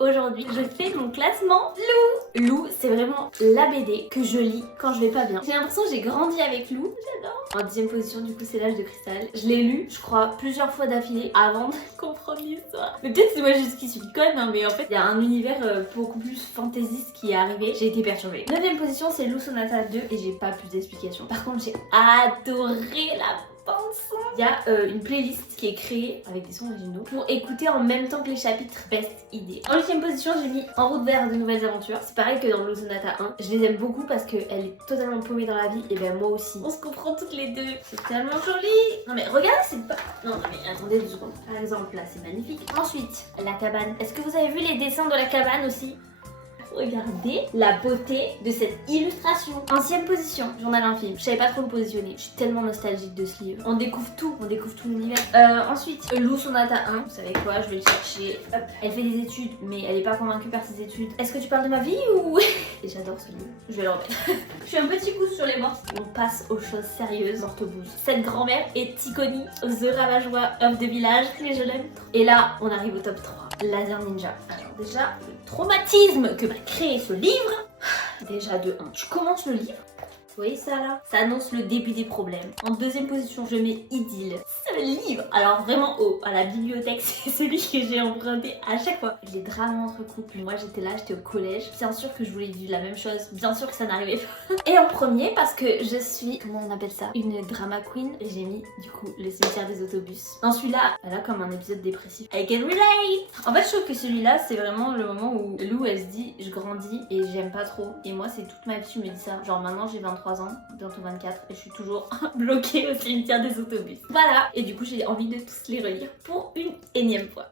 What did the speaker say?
Aujourd'hui, je fais mon classement Lou. Lou, c'est vraiment la BD que je lis quand je vais pas bien. J'ai l'impression que j'ai grandi avec Lou. J'adore. En 10e position, du coup, c'est l'âge de cristal. Je l'ai lu, je crois, plusieurs fois d'affilée avant de comprendre l'histoire. Mais peut-être c'est moi juste qui suis conne, hein, mais en fait, il y a un univers beaucoup plus fantaisiste qui est arrivé. J'ai été perturbée. 9e position, c'est Lou Sonata 2 et j'ai pas plus d'explications. Par contre, j'ai adoré la son. Il y a une playlist qui est créée avec des sons originaux pour écouter en même temps que les chapitres best idées. En 8e position, j'ai mis En route vers de nouvelles aventures. C'est pareil que dans Lou Sonata 1. Je les aime beaucoup parce qu'elle est totalement paumée dans la vie et ben moi aussi. On se comprend toutes les deux. C'est tellement joli. Non mais regardez, c'est pas... Non mais attendez 2 secondes. Par exemple là, c'est magnifique. Ensuite, la cabane. Est-ce que vous avez vu les dessins de la cabane aussi? Regardez la beauté de cette illustration. 11e position, Journal infime. Je savais pas trop me positionner. Je suis tellement nostalgique de ce livre. On découvre tout l'univers. Ensuite, Lou Sonata 1. Vous savez quoi? Je vais le chercher. Hop. Elle fait des études, mais elle est pas convaincue par ses études. Est-ce que tu parles de ma vie ou... Et j'adore ce livre. Je vais le remettre. Je fais un petit coup sur les morts. On passe aux choses sérieuses. Mortebouche. Cette grand-mère est iconique. The Ravageois of the Village. Et je l'aime trop. Et là, on arrive au top 3. Laser Ninja. Alors déjà, le traumatisme que m'a créé ce livre. Déjà de 1. Tu commences le livre. Vous voyez ça là? Ça annonce le début des problèmes. En 2e position, je mets Idylle. Ce livre, alors vraiment haut, à la bibliothèque, c'est celui que j'ai emprunté à chaque fois. Les drames entre couples, moi j'étais là, j'étais au collège. Bien sûr que je voulais vivre la même chose, bien sûr que ça n'arrivait pas. Et en premier, parce que je suis, comment on appelle ça? Une drama queen. Et j'ai mis du coup Le cimetière des autobus. Dans celui-là, elle a comme un épisode dépressif. I can relate! En fait, je trouve que celui-là, c'est vraiment le moment où Lou elle se dit, je grandis et j'aime pas trop. Et moi, c'est toute ma vie, je me dis ça. Genre maintenant, j'ai 23 ans, bientôt 24 et je suis toujours bloquée au cimetière des autobus. Voilà, et du coup j'ai envie de tous les relire pour une énième fois.